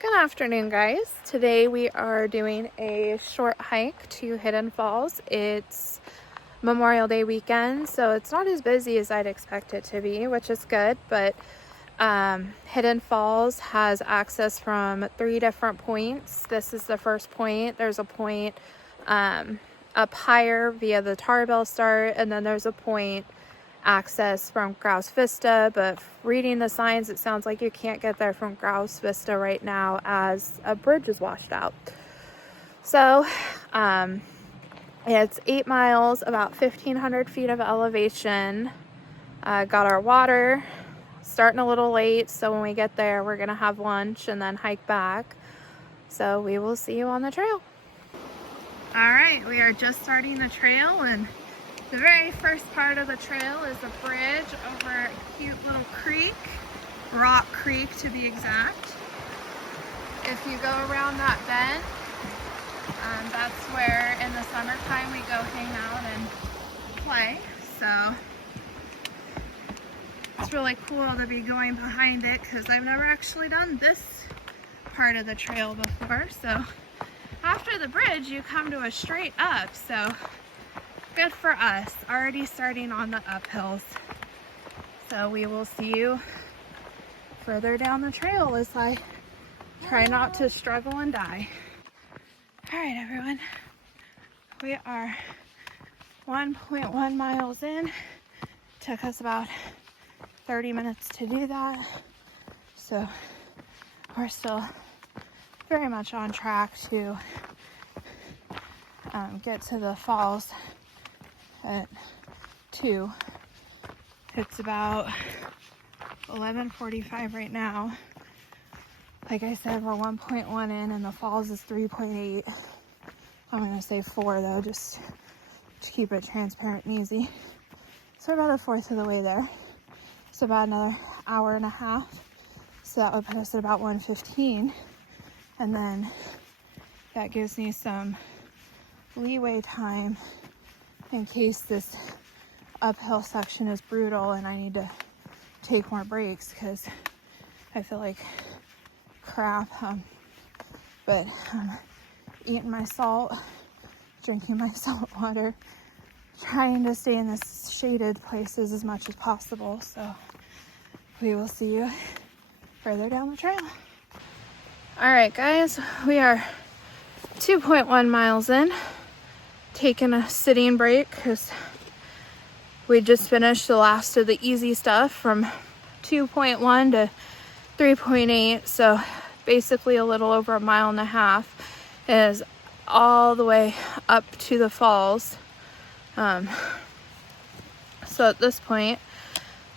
Good afternoon, guys. Today we are doing a short hike to Hidden Falls. It's Memorial Day weekend, so it's not as busy as I'd expect it to be, which is good, but Hidden Falls has access from 3 different points. This is the first point. There's a point up higher via the Tarbell Start, and then there's a point access from Grouse Vista, but reading the signs, it sounds like you can't get there from Grouse Vista right now as a bridge is washed out. So it's 8 miles, about 1,500 feet of elevation. Got our water, starting a little late, so when we get there we're gonna have lunch and then hike back. So we will see you on the trail. All right, we are just starting the trail, and the very first part of the trail is a bridge over a cute little creek, Rock Creek to be exact. If you go around that bend, that's where in the summertime we go hang out and play. So it's really cool to be going behind it because I've never actually done this part of the trail before. So after the bridge, you come to a straight up. So good for us, already starting on the uphills. So we will see you further down the trail as I try not to struggle and die. All right, everyone, we are 1.1 miles in. Took us about 30 minutes to do that. So we're still very much on track to get to the falls at 2. It's about 11:45 right now. Like I said, we're 1.1 in and the falls is 3.8. I'm gonna say 4 though, just to keep it transparent and easy. So we're about a fourth of the way there. So about another hour and a half. So that would put us at about 1:15. And then that gives me some leeway time in case this uphill section is brutal and I need to take more breaks because I feel like crap. But I'm eating my salt, drinking my salt water, trying to stay in the shaded places as much as possible. So we will see you further down the trail. All right, guys, we are 2.1 miles in. Taking a sitting break because we just finished the last of the easy stuff from 2.1 to 3.8. So basically a little over a mile and a half is all the way up to the falls. So at this point,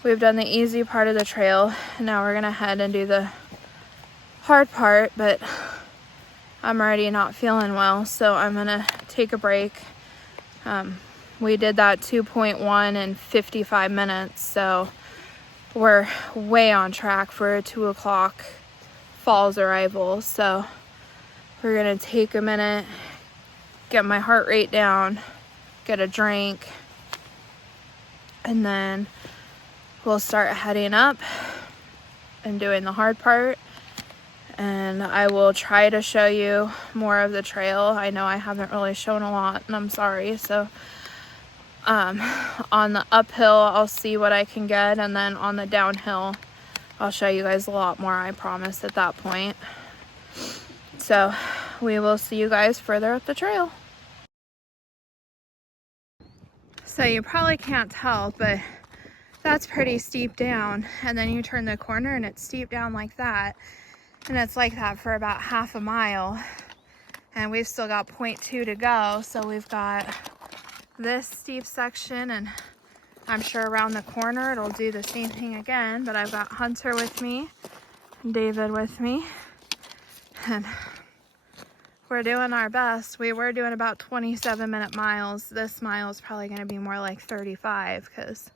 we've done the easy part of the trail. And now we're gonna head and do the hard part, but I'm already not feeling well, so I'm gonna take a break. We did that 2.1 in 55 minutes, so we're way on track for a 2 o'clock falls arrival. So we're gonna take a minute, get my heart rate down, get a drink, and then we'll start heading up and doing the hard part. And I will try to show you more of the trail. I know I haven't really shown a lot, and I'm sorry. So on the uphill, I'll see what I can get, and then on the downhill, I'll show you guys a lot more, I promise, at that point. So we will see you guys further up the trail. So you probably can't tell, but that's pretty steep down, and then you turn the corner and it's steep down like that. And it's like that for about half a mile. And we've still got 0.2 to go. So we've got this steep section, and I'm sure around the corner it'll do the same thing again. But I've got Hunter with me, and David with me. And we're doing our best. We were doing about 27-minute miles. This mile is probably gonna be more like 35 because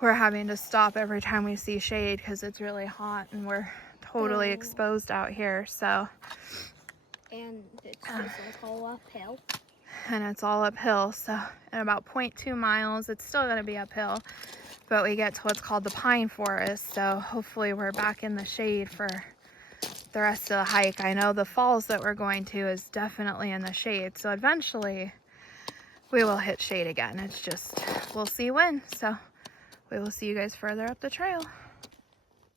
we're having to stop every time we see shade because it's really hot and we're totally exposed out here. So and it's just all uphill. And it's all uphill. So in about 0.2 miles, it's still going to be uphill, but we get to what's called the pine forest. So hopefully we're back in the shade for the rest of the hike. I know the falls that we're going to is definitely in the shade, so eventually we will hit shade again. It's just, we'll see when. So we will see you guys further up the trail.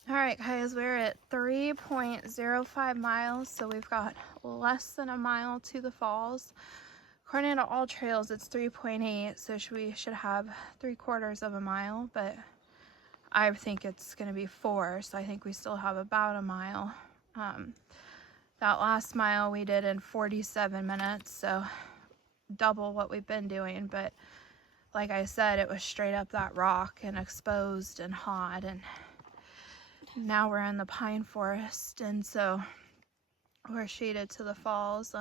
All right, guys, we're at 3.05 miles, so we've got less than a mile to the falls. According to All Trails, it's 3.8, so we should have 3/4 of a mile, but I think it's gonna be 4, so I think we still have about a mile. That last mile we did in 47 minutes, so double what we've been doing, but like I said, it was straight up that rock and exposed and hot, and now we're in the pine forest, and so we're shaded to the falls.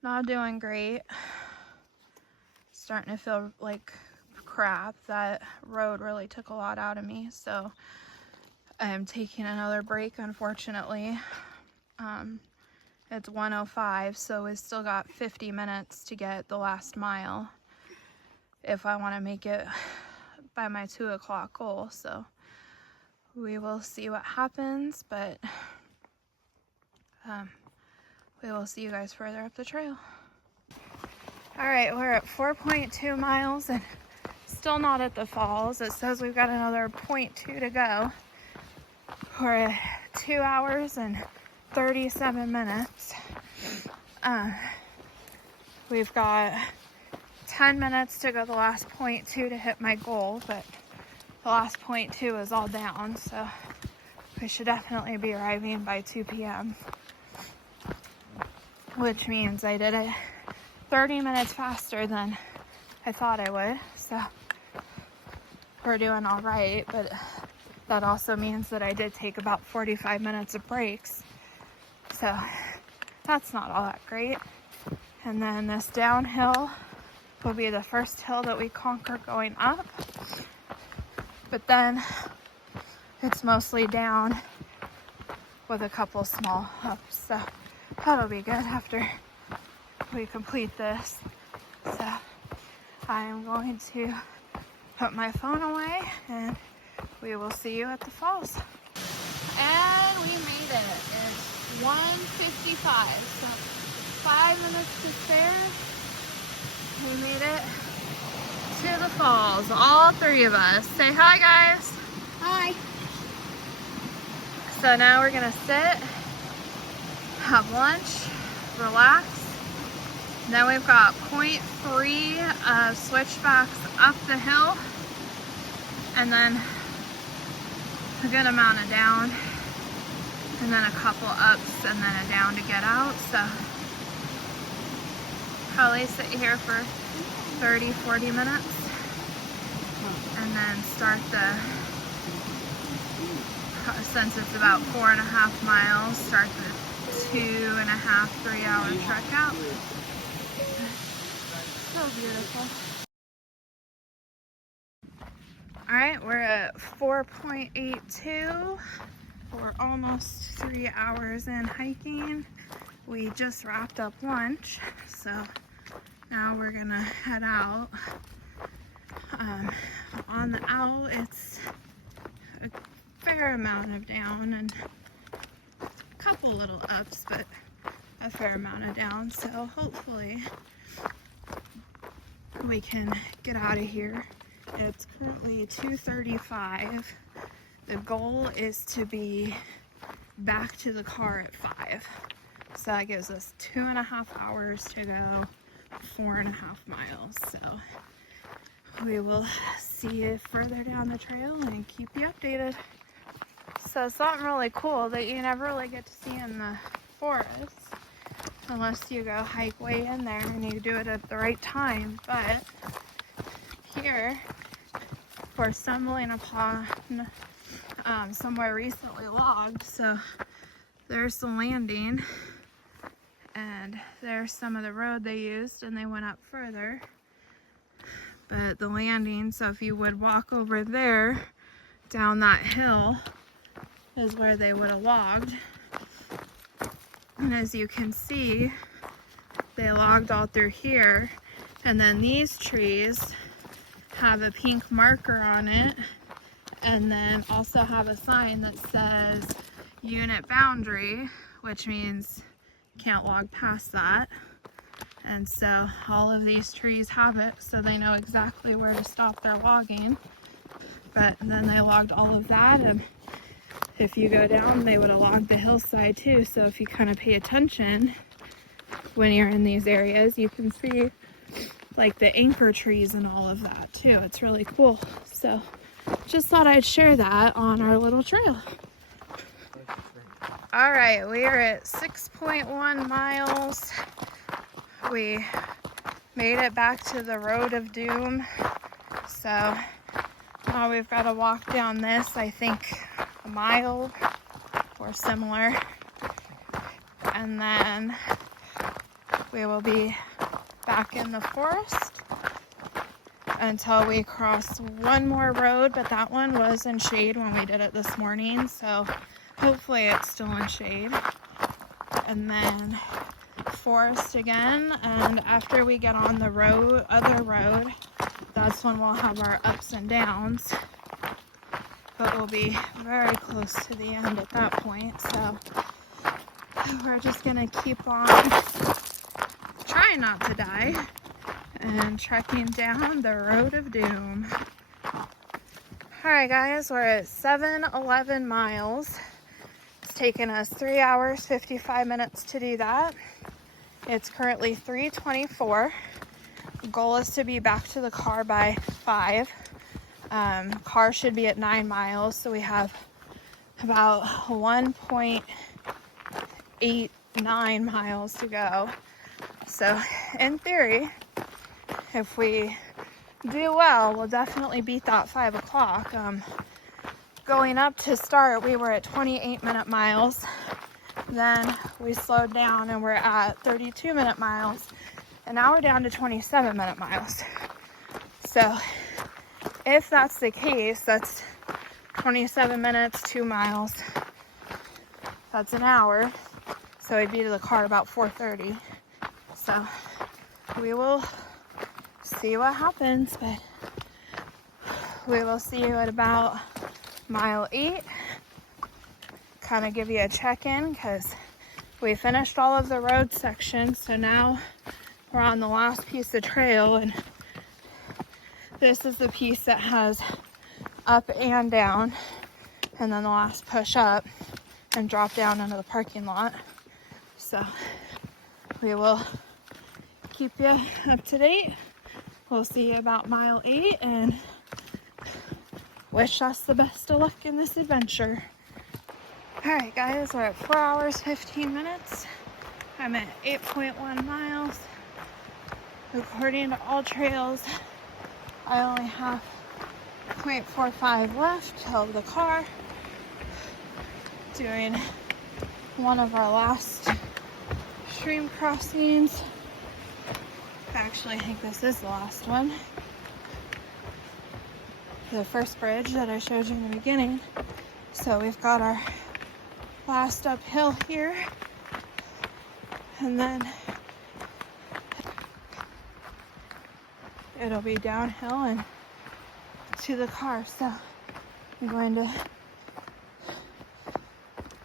Not doing great. Starting to feel like crap. That road really took a lot out of me, so I'm taking another break, unfortunately. It's 1:05, so we still got 50 minutes to get the last mile if I want to make it by my 2 o'clock goal. So we will see what happens, but we will see you guys further up the trail. All right, we're at 4.2 miles and still not at the falls. It says we've got another 0.2 to go. We're at 2 hours and 37 minutes. We've got 10 minutes to go the last 0.2 to hit my goal, but the last 0.2 is all down, so we should definitely be arriving by 2 p.m. which means I did it 30 minutes faster than I thought I would, so we're doing all right, but that also means that I did take about 45 minutes of breaks, so that's not all that great. And then this downhill will be the first hill that we conquer going up, but then it's mostly down with a couple small ups, so that'll be good after we complete this. So I am going to put my phone away and we will see you at the falls. And we made it. It's 1:55, so 5 minutes to spare. We made it to the falls, all 3 of us. Say hi, guys. Hi. So now we're gonna sit, have lunch, relax. Then we've got 0.3 switchbacks up the hill, and then a good amount of down, and then a couple ups, and then a down to get out. So probably sit here for 30-40 minutes, and then start the, since it's about 4.5 miles, start the 2.5-3 hour trek out. So beautiful. All right, we're at 4.82. We're almost 3 hours in hiking. We just wrapped up lunch, so now we're gonna head out. On the out, it's a fair amount of down and a couple little ups, but a fair amount of down, so hopefully we can get out of here. It's currently 2:35. The goal is to be back to the car at 5. So that gives us 2.5 hours to go 4.5 miles. So we will see you further down the trail and keep you updated. So something really cool that you never really get to see in the forest unless you go hike way in there and you do it at the right time. But here we're stumbling upon somewhere recently logged. So there's the landing, and there's some of the road they used, and they went up further. But the landing, so if you would walk over there down that hill, is where they would have logged. And as you can see, they logged all through here, and then these trees have a pink marker on it, and then also have a sign that says unit boundary, which means can't log past that. And so all of these trees have it, so they know exactly where to stop their logging. But then they logged all of that, and if you go down, they would have logged the hillside too. So if you kind of pay attention when you're in these areas, you can see like the anchor trees and all of that too. It's really cool. So just thought I'd share that on our little trail. All right, we are at 6.1 miles. We made it back to the road of doom. So now we've got to walk down this, I think, a mile or similar. And then we will be back in the forest until we cross one more road, but that one was in shade when we did it this morning, so hopefully it's still in shade. And then forest again, and after we get on the other road, that's when we'll have our ups and downs, but we'll be very close to the end at that point. So we're just gonna keep on trying not to die and trekking down the road of doom. All right guys, we're at 7:11 miles. It's taken us 3 hours 55 minutes to do that. It's currently 3:24. Goal is to be back to the car by 5. Car should be at 9 miles, so we have about 1.89 miles to go. So in theory, if we do well, we'll definitely beat that 5 o'clock. Going up to start, we were at 28-minute miles. Then we slowed down and we're at 32-minute miles. And now we're down to 27-minute miles. So if that's the case, that's 27 minutes, 2 miles. That's an hour. So we'd be to the car about 4:30. So we will see what happens, but we will see you at about mile 8. Kind of give you a check-in because we finished all of the road sections, so now we're on the last piece of trail, and this is the piece that has up and down, and then the last push up and drop down into the parking lot. So we will keep you up to date. We'll see you about mile 8, and wish us the best of luck in this adventure. All right guys, we're at 4 hours 15 minutes. I'm at 8.1 miles. According to All Trails, I only have 0.45 left of the car. Doing one of our last stream crossings. Actually, I think this is the last one. The first bridge that I showed you in the beginning. So we've got our last uphill here, and then it'll be downhill and to the car. So I'm going to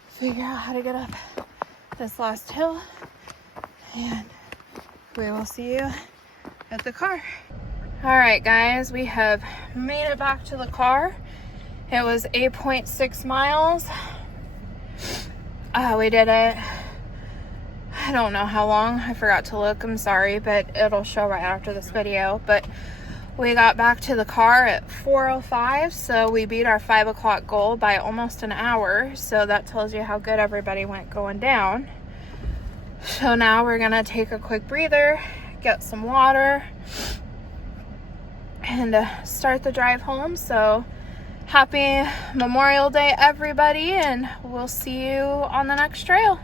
figure out how to get up this last hill, and we will see you at the car. All right guys, we have made it back to the car. It was 8.6 miles. We did it, I don't know how long, I forgot to look, I'm sorry, but it'll show right after this video. But we got back to the car at 4:05, so we beat our 5 o'clock goal by almost an hour. So that tells you how good everybody went going down. So now we're gonna take a quick breather, get some water, and start the drive home. So happy Memorial Day, everybody, and we'll see you on the next trail.